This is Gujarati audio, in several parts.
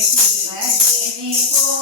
Shiva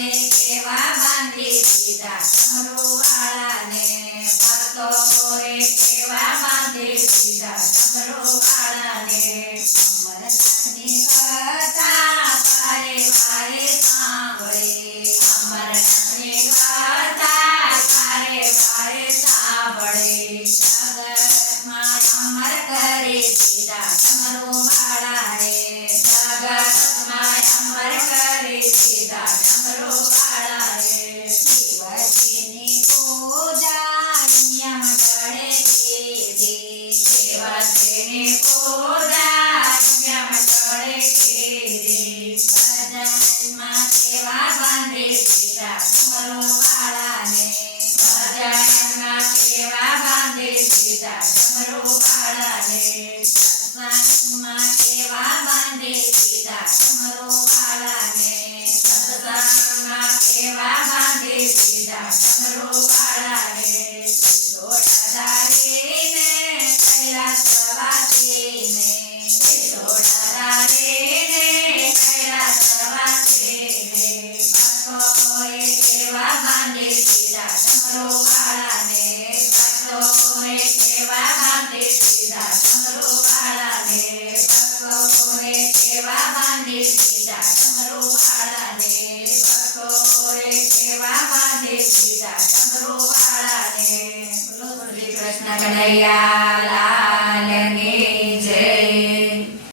ને કેવા બાંધી દીધા? ડમરુવાળાને ભક્તોએ સાંભળે. અમરનાથની કથા વારે વારે સાંભળે. se va a. Krishna Kanaiya Lal